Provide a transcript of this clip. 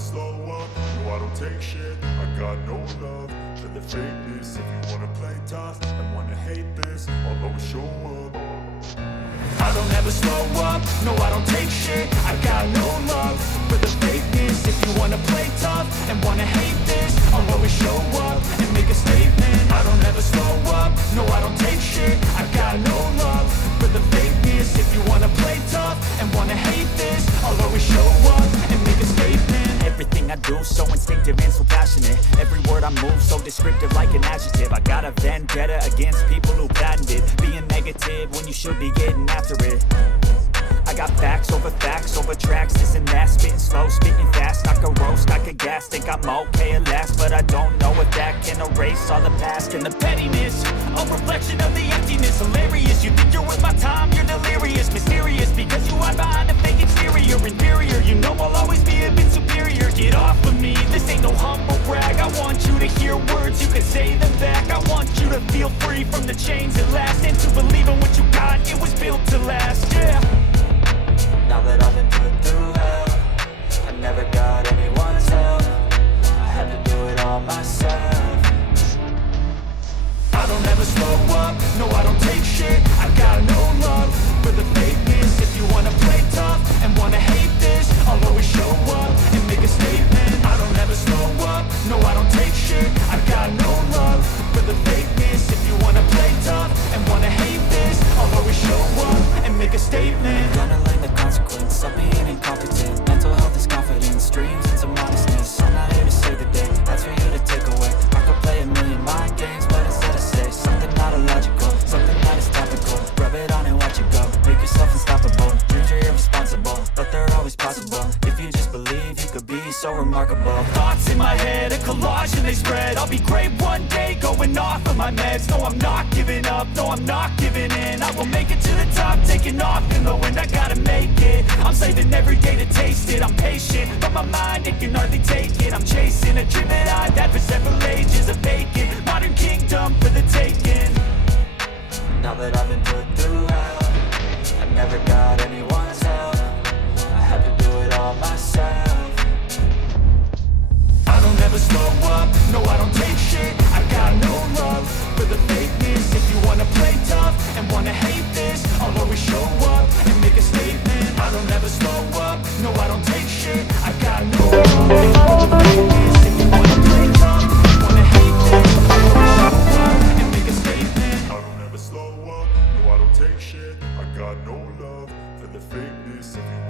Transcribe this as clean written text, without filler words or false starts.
slow up, no I don't take shit. I got no love for the fakeness. If you wanna play tough and wanna hate this, I'll always show up. I don't ever slow up, no I don't take shit. I got no love for the fakeness. If you wanna play tough and wanna hate this, I'll always show up and make a statement. I don't ever slow up, no I don't take shit. I got no love for the fakeness. If you wanna play tough and wanna hate this, I'll always show up and make a statement. Everything I do so instinctive and so passionate. Every word I move so descriptive like an adjective. I got a vendetta against people who patented being negative when you should be getting after it. I got facts over tracks, this and that. Spitting slow, speaking fast, I could roast, I could gas. Think I'm okay at last, but I don't know if that can erase all the past. And the pettiness, a reflection of the emptiness. Hilarious, you think you're worth my time, you're delirious. Mysterious, because you hide behind a fake exterior. Inferior, you know I'll always be a bit superior. Get off of me, this ain't no humble brag. I want you to hear words, you can say them back. I want you to feel free from the chains at last, and to believe in what you got, it was built to last, yeah. Now that I've been put through hell, I never got anyone's help. I had to do it all myself. I don't ever slow up, no I don't take shit. I got no love for the fakeness. If you wanna play tough and wanna hate this, I'll always show up and make a statement. I don't ever slow up, no I don't take shit. I got no love for the fakeness. If you wanna play tough and wanna hate this, I'll always show up and make a statement. Gonna learn the consequence of being incompetent. Mental health is confidence, dreams into modestness. I'm not here to save the day, that's for you to take away. I could play a million mind games, but instead I say something not illogical, something that is topical. Rub it on and watch it go, make yourself unstoppable. Dreams are irresponsible, but they're always possible. If you just believe, you could be so remarkable. Thoughts in my head, a collage and they spread. I'll be great one day, going off of my meds. No, I'm not giving up, no, I'm not giving in. I will make it to the top, taking off in the wind. I gotta make it, I'm saving every day to taste it. I'm patient, but my mind, it can hardly take it. I'm chasing a dream that